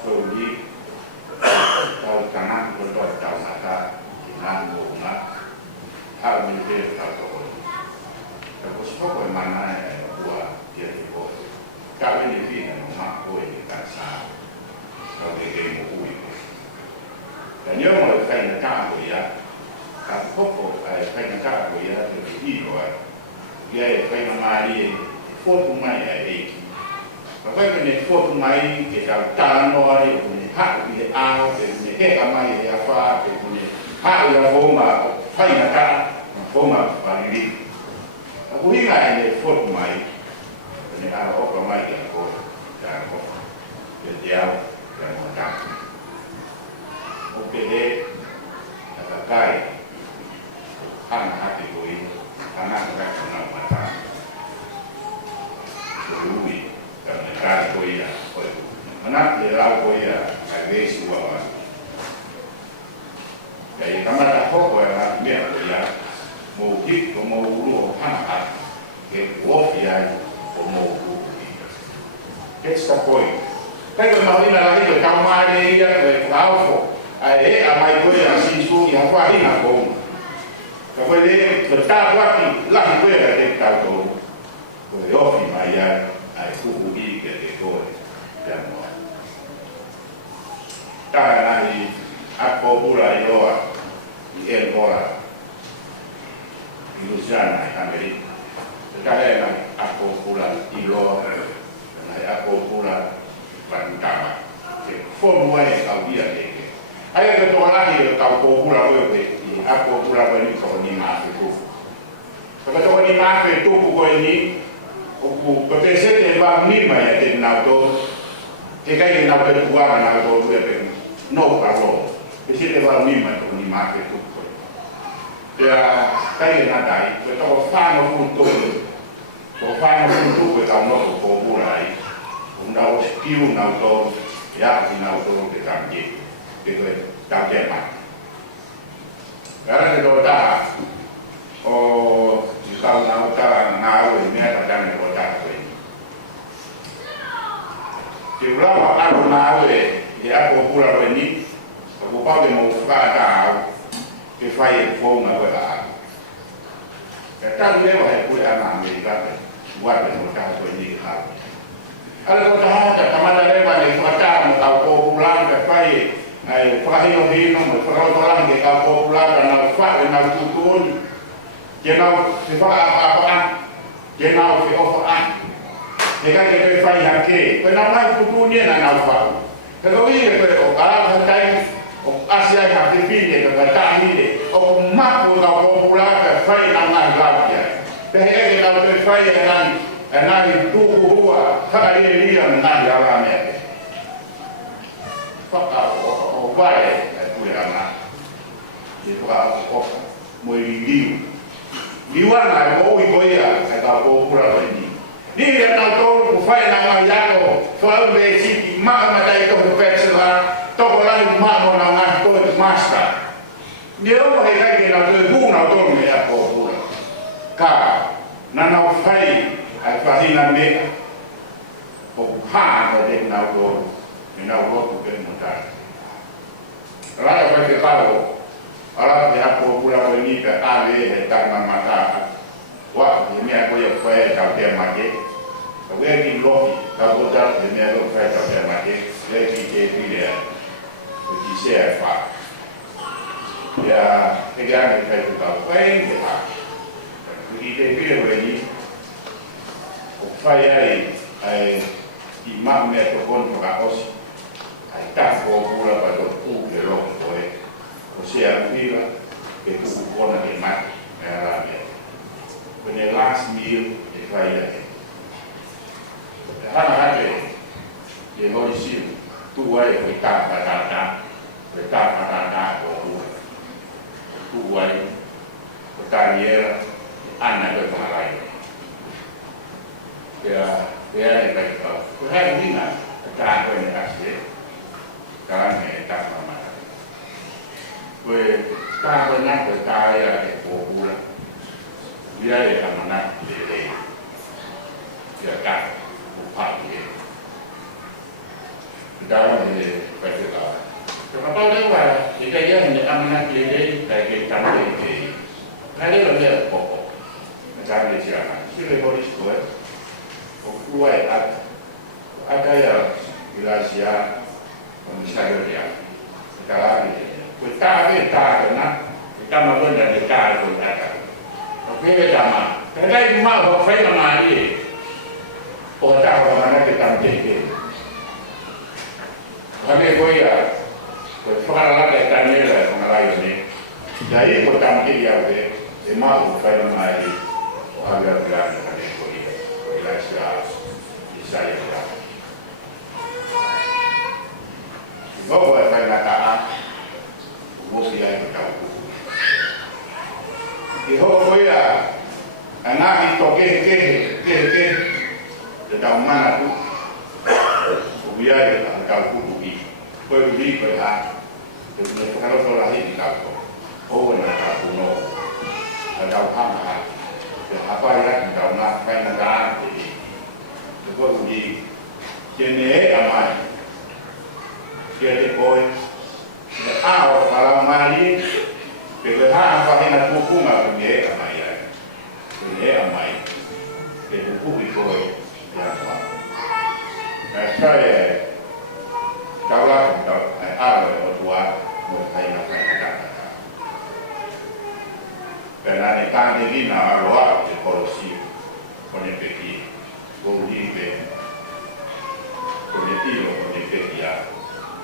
jadi kalau kanan kalau tahu mata kanan bunga hal ini kalau os poco de mana buat dia itu kalau ini dia mak boleh kasar kalau dia mau itu dan yang mau kayak nak ya kalau poco kayak nak ya jadi itu dia kayak mari foto mai ai pakai ni foto mai ke ta no ari ni ha ni a ni ke ka mai ya fa ke ni ha ya forma fai na ka forma pari aku ingat ni foto mai ni a o ka mai ke ko ta ko dia yang macam oke deh kata kai anak hati gue anak mereka nak mata lui karena kan koya anak dia lau koya ada suara jadi kamera kok koya dia koya mau hit mau ulu anak ke wolf ya mau ulu kita koi kalau mau ini lagi ke kamar dia ke kau amai koya sisu yang fahim aku kalau dia bertapak lah koya ada kau Yofi maya ai kubi ke ko ya mo ta nai ako pura yo el bora ilusiana ai kameri ta nai ako pura ilo nai ako pura pantama ke forma e au dia ke ai ke to la ni ka ko pura ko ke ako pura ko ni ko ni ma ko ko ni ma ke tu ko ni o potesse che va prima ya che nato che kai nato tu va nato tu per no parlo che siete va prima con i marche tutto ya kai na dai que to fa no punto to fa no punto que ta no ko burai un da o spiu na auto ya in auto che también che también ma gara che do da o kalau nak utara nawe ni ada dan utara tu. Jika awak nawe, dia aku pulau ini, aku pakai mau kata, kefai phone aku dah. Kita ni wahai pulau Amerika, buat utara tu ini hal. Kalau utara, kamar lepas ni utara, mau pulau kefai, perahino, perahino kita pulau dan awak dan tukun. Jenau siapa apa jenau si apa jika kita fai hake kenapa itu ni nak nampak kalau ini kalau orang hentai Asia yang terpilih kata ini orang mak kalau popular fai nama gaulnya sehingga kita fai yang itu huwa tak ada dia nak jalannya fakta baik itu yang nak itu apa mui Liwan na mo iboya ka ko pura ni ni ya na to ku fai na ma ya ko so be si ma ma dai to persona to ko la ma mo na na to master ni o he ka ke na to bu na to me ya ko pura ka na na fai ai fa na me ko ha na de na to ni na ro tu ke mo ta ra ya fa ke ka Alat dia aku pula ini ke ale tangan mata, wah ini aku yang fai kau dia mati, kau yang logi, kau dah ini aku fai kau dia mati, lagi dia, lagi saya fai, ya kerja ni fai kau fai dia, lagi dia ini, fai imam mereka pun berkos, tak kau pula pada kelong boleh. O sea, viva que tu buona di mai era más mil Israel. Hana hake ye hori siu tu wai ko ta tu wai ko ta ye ana ko malai ya ni baik ko ha ni na ta ko ni asli kan ni ta mama ko ta ko na ko ta ya ko bula dia ye amana le ya ka pagi. Dalam ini berita. Kenapa lewat? Jika dia hendak amanat diri dari kami ini, nanti lebih pokok. Macam ni siapa? Sudah polis kuat. Kuat ada yang Malaysia, misalnya dia. Sekarang ini, kita kena kita mahu dan kita pun ada. Okey, bersama. Kita ini mahu saya mengaji. Orang mana kita menjadi. Hari goya, sekarang kita ni lah mengalami ini. Jadi kita menjadi apa? Mahu saya mengaji. Agar berani hari goya, Malaysia, Israel. Bawa saya nak mesti yang berkau. Di goya, anak itu ke. Dekat mana tu, biaya dekat kubuki, kubuki berhak. Kalau soal ini dekat nak kuno, dekat hamha, apa yang dekat nak kan dekat ini, kubuki, jenis amai, jadi boy, kalau mali, berhak apa yang nak kuku nak jenis amai, jadi kubuki boy. Saya kalau orang tua saya nak kata karena ni kan jadi nak luar di polisi konektif boleh konektif ya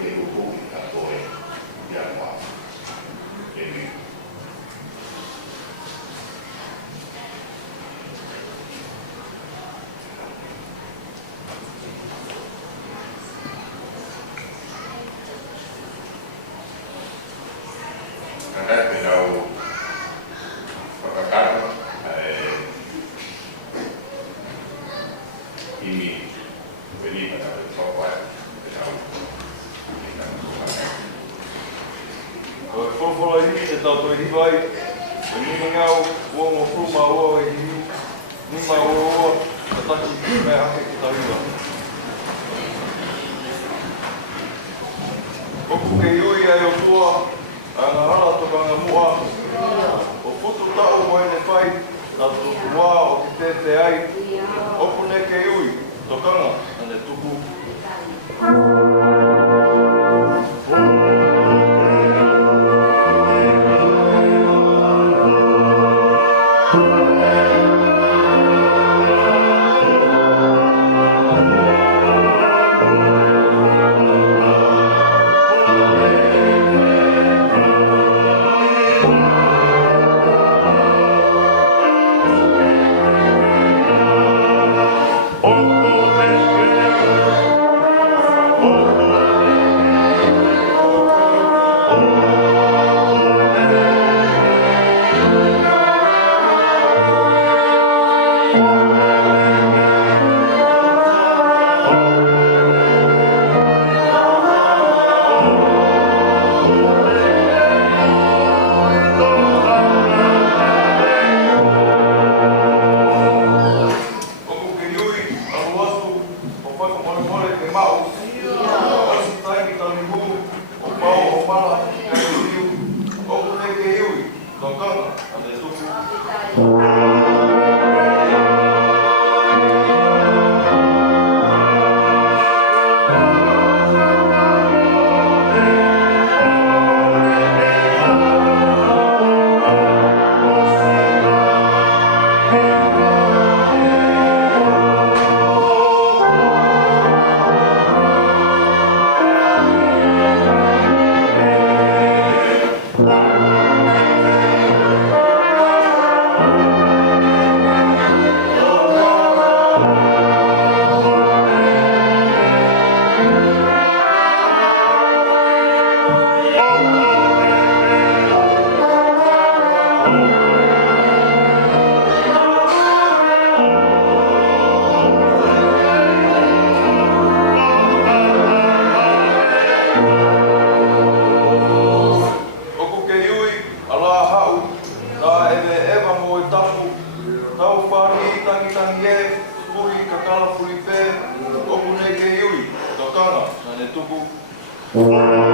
kehukum tak boleh yang luar ini. Amen.